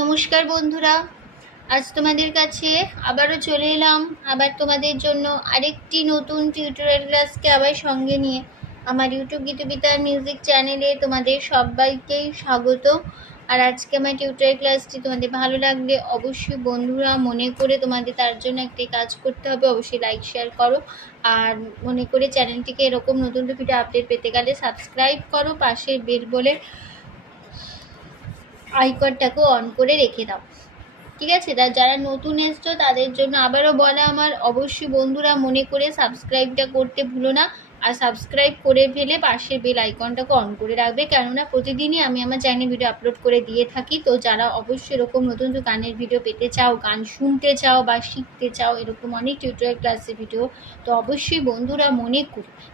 নমস্কার বন্ধুরা, আজ তোমাদের কাছে আবারও চলে এলাম আবার তোমাদের জন্য আরেকটি নতুন টিউটোরিয়াল ক্লাসকে আবার সঙ্গে নিয়ে। আমার ইউটিউব গীতবিতার মিউজিক চ্যানেলে তোমাদের সবাইকেই স্বাগত। আর আজকে আমার টিউটোরিয়াল ক্লাসটি তোমাদের ভালো লাগলে অবশ্যই বন্ধুরা মনে করে তোমাদের তার জন্য একটি কাজ করতে হবে, অবশ্যই লাইক শেয়ার করো। আর মনে করে চ্যানেলটিকে এরকম নতুন ভিডিও আপডেট পেতে গেলে সাবস্ক্রাইব করো, পাশের বেল বলে আইকনটাকে অন করে রেখে দাও। ঠিক আছে, যারা নতুন এসছো তাদের জন্য আবারও বলা আমার, অবশ্যই বন্ধুরা মনে করে সাবস্ক্রাইবটা করতে ভুলো না। আর সাবস্ক্রাইব করে ফেলে পাশের বেল আইকনটাকে অন করে রাখবে, কেননা প্রতিদিনই আমি আমার চ্যানেলে ভিডিও আপলোড করে দিয়ে থাকি। তো যারা অবশ্যই এরকম নতুন গানের ভিডিও পেতে চাও, গান শুনতে চাও বা শিখতে চাও, এরকম অনেক টিউটোরিয়াল ক্লাসের ভিডিও, তো অবশ্যই বন্ধুরা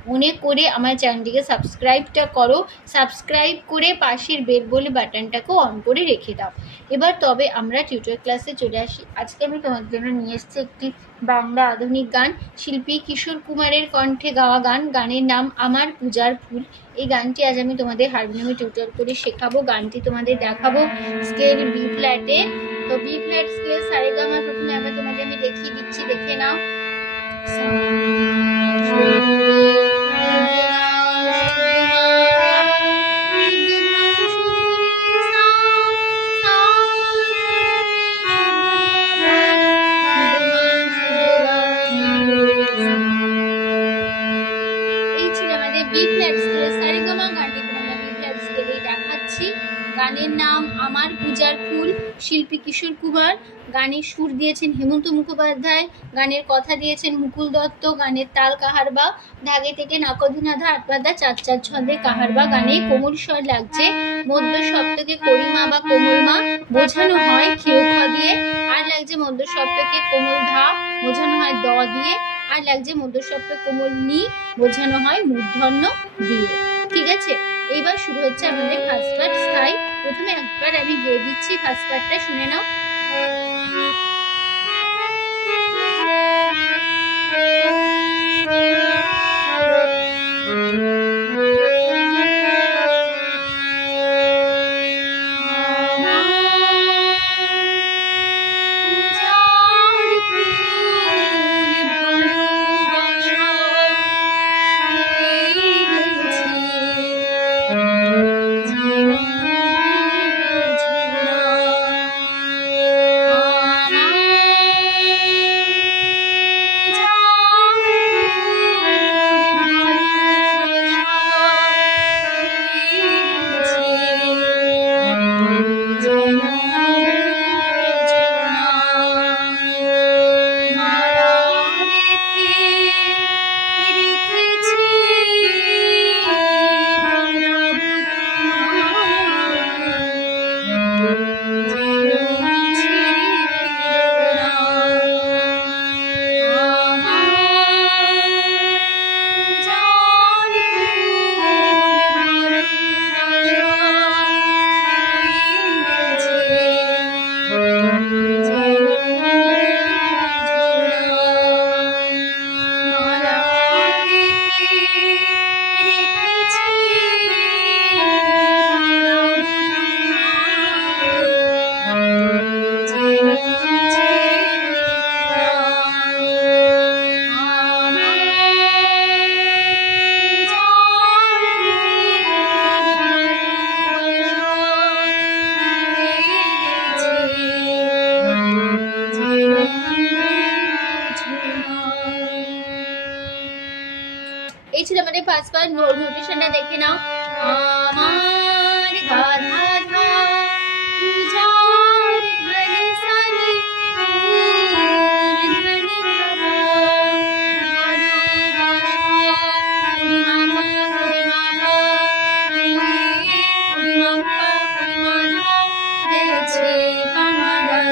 মনে করে আমার চ্যানেলটিকে সাবস্ক্রাইবটা করো। সাবস্ক্রাইব করে পাশের বেল বলে বাটনটাকে অন করে রেখে দাও। এবার তবে আমরা টিউটোরিয়াল ক্লাসে চলে আসি। আজকে আমি তোমাদের জন্য নিয়ে এসেছি একটি বাংলা আধুনিক গান, শিল্পী কিশোর কুমারের কণ্ঠে গাওয়া গান। গানের নাম আমার পূজার ফুল। এই গানটি আজ আমি তোমাদের হারমোনিয়ামে টিউটোরিয়াল করে শেখাবো। গানটি তোমাদের দেখাবো স্কেল বি ফ্ল্যাটে। তো বি ফ্ল্যাট স্কেল সারেগামা প্রথমে আবার তোমাদের আমি দেখিয়ে দিচ্ছি, দেখে নাও। গানের নাম আমার পূজার ফুল, শিল্পী কিশোর কুমার। গানের সুর দিয়েছেন হেমন্ত মুখোপাধ্যায়, গানের কথা দিয়েছেন মুকুল দত্ত, গানের তাল কাহারবা, ধাগে থেকে নাকদিনাধা আটবাদা চার চার ছন্দে কাহারবা। গানে কোমল স্বর লাগছে, মধ্য সপ্তকে করিমা বা কোমল মা বোঝানো হয় খেউ খ দিয়ে, আর লাগছে মধ্য সপ্তকে কোমল ধা বোঝানো হয় দ দিয়ে, আর লাগছে মধ্য সপ্তক কোমল নি বোঝানো হয় মূর্ধন্য দিয়ে। ঠিক আছে, এইবার শুরু হচ্ছে আমাদের ফার্স্ট পার্ট স্থায়ী। প্রথমে একবার আমি গেয়ে দিচ্ছি, ফার্স্ট পার্টটা শুনে নাও। এই ছিল আমাদের ফার্স্ট পার্ট। নোটেশনটা দেখে নাও। আমার গাধা ধা পূজার ধনে সানি ফুল ধনে খাবা পরিমামা পরিমামা পরিমামা পরিমামা গেছে পামাগা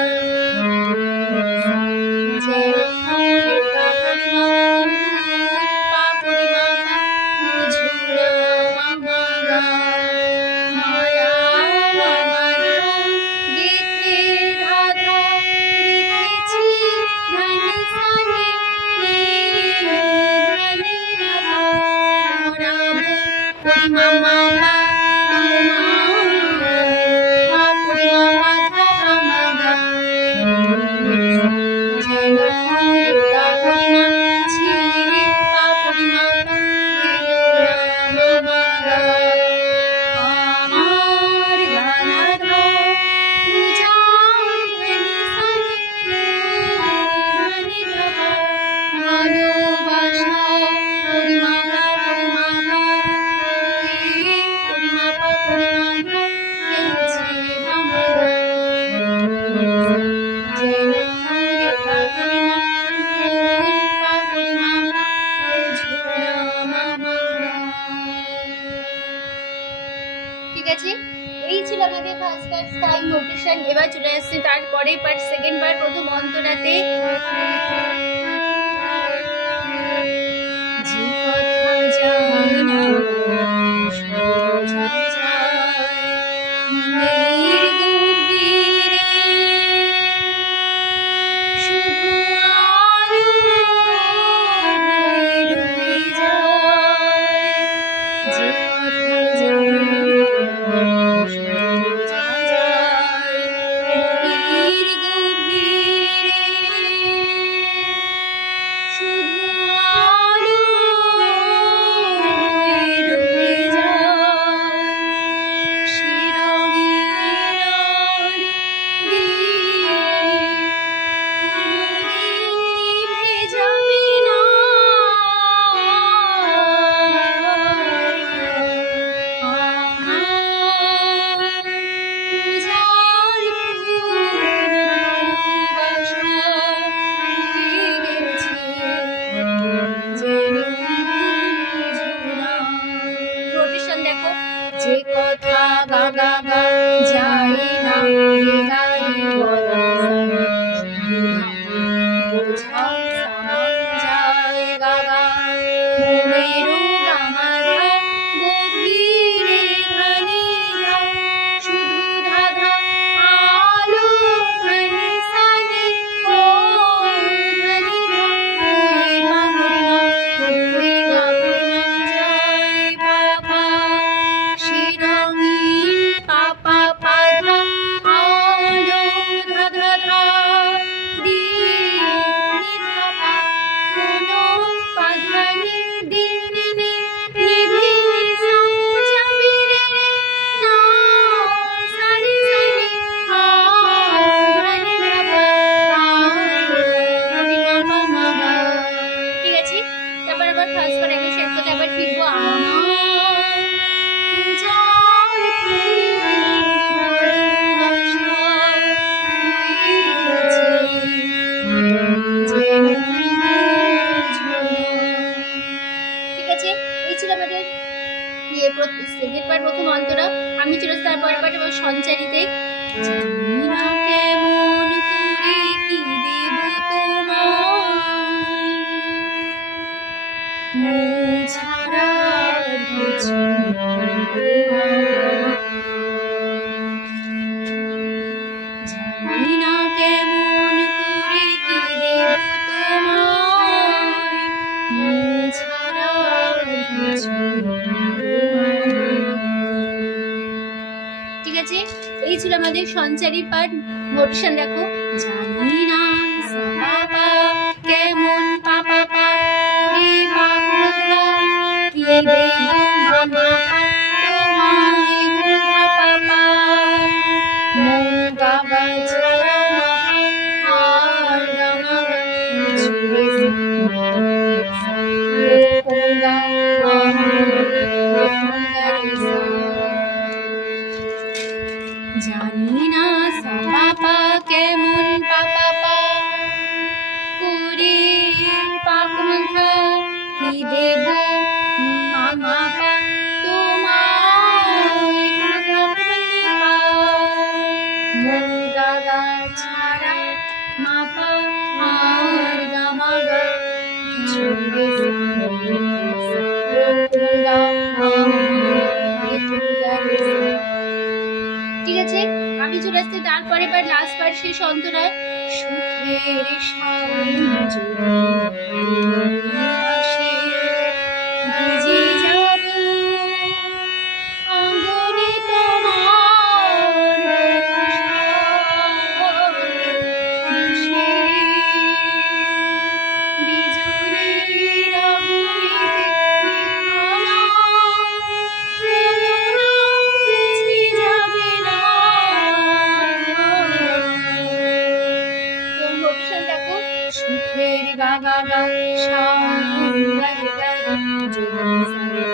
ঠিক আছে, এই ছিল আমাদের ফার্স্ট পার্ট স্টাইল নোটেশন। এবার চলে আসছে তারপরে পার্ট, সেকেন্ড পার্ট। প্রথম অন্তরাতে যে কথা যায় না সোজা যায়, মনের গভীরে শুধু আলো হয়ে রয়ে যায়, যে কথা যায় না সোজা যায়, মনের গভীরে শুধু আলো হয়ে রয়ে যায়, সে রঙের আলো দিয়ে কোনোদিন নিভে যাবে না, আমার পূজার ফুল ভালোবাসা হয়ে গেছে যেন ঝরা। রোটেশন দেখো, যে কথা গা গা গা যায় না রে গায়ে বলা বোঝা সামান যায় গা গা, মনেরও গামাধা গভীরে ধানে ধা, শুধু ধাধা আলো ধানে সানে ও ধানে ধা, ওই মা ওই গা যায় বাবা, সে রঙিন পাপা পাধা আলো ধাধা ধা দিয়ে নিধা কোনো পাধানি দিন নিভে যাবে রে না সারি সারি ধানি ধাপা ধানি মাপা মামা। ঠিক আছে, তারপর আবার ফার্স্ট পার্ট আগে শেয়ার করতে আবার ফিরবো। আমার পূজার ফুল ভালোবাসা হয়ে গেছে যেন ঝরা। ঠিক আছে, এই ছিল আমাদের সেকেন্ড পার্ট প্রথম অন্তরা। আমি চলে আসছি তারপরের পার্ট এবং সঞ্চারিতে। জানি না কেমন করে কি দেব তোমায়, মন ছাড়া আর কিছু নেই। জানি না কেমন করে কি দেব তোমায়, মন ছাড়া আর কিছু নেই। ঠিক আছে, এই ছিল আমাদের সঞ্চারীর পার্ট। নোটেশন দেখো, জানি না সা পা কেমন পা পা পা রে পা কোথা কি দেব মামা তোমায় কোথা পা পা, মন গা গা ছাড়া আর গা মা গা ছুঁয়ে কোন গা জানি না সা পা পা কেমন পা পা পা করে পা কোথা কি দেব মামা পা তোমায় কোথা বলি পা, মন গা গা ছাড়া মা পা আর গা মা গা ছুঁয়ে ঠিক আছে, আমি চলে আসছি তারপরে পার্ট লাস্ট পার্ট শেষ অন্তরায়। সুখের সাউন্ড আসে ভিজে যাব অঙ্গনে তোমার আসে, বিজুলির আগুনেতে যাবে না। দেখো, সুখের গা গা গা সাউন্ড লাগে গায়ে যদি সারে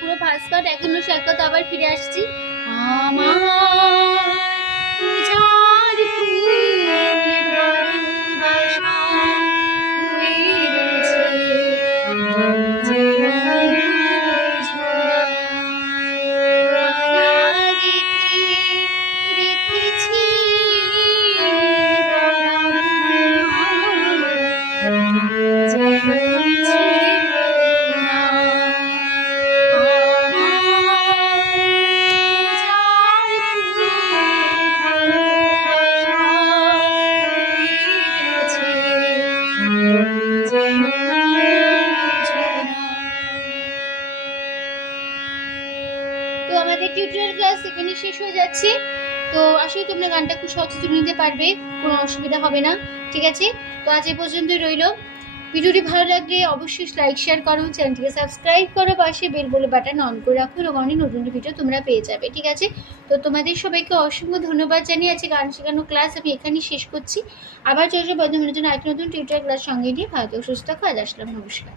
পুরো ফার্স্ট পার্ট এখন এক কথা আবার ফিরে আসছি। আমার পূজার ফুল ভালোবাসা হয়ে গেছে রেখেছি তো আমাদের টিউটোরিয়াল ক্লাস এখানে শেষ হয়ে যাচ্ছে। তো আসলে তোমরা গানটা খুব সহজে তুলে নিতে পারবে, কোনো অসুবিধা হবে না, ঠিক আছে? তো আজ এই পর্যন্তই রইল। ভিডিওটি ভালো লাগলে অবশ্যই লাইক শেয়ার করো, চ্যানেলটিকে সাবস্ক্রাইব করো, পাশে বেল বলে বাটন অন করে রাখো, এবং অনেক নতুন ভিডিও তোমরা পেয়ে যাবে, ঠিক আছে? তো তোমাদের সবাইকে অসংখ্য ধন্যবাদ জানিয়ে আছে গান শেখানো ক্লাস আমি এখানেই শেষ করছি। আবার চলছে বর্ধমানের জন্য আরেকটি নতুন টিউটোরিয়াল ক্লাস সঙ্গে নিয়ে ভালো সুস্থ থাকো। আজ আসলাম, নমস্কার।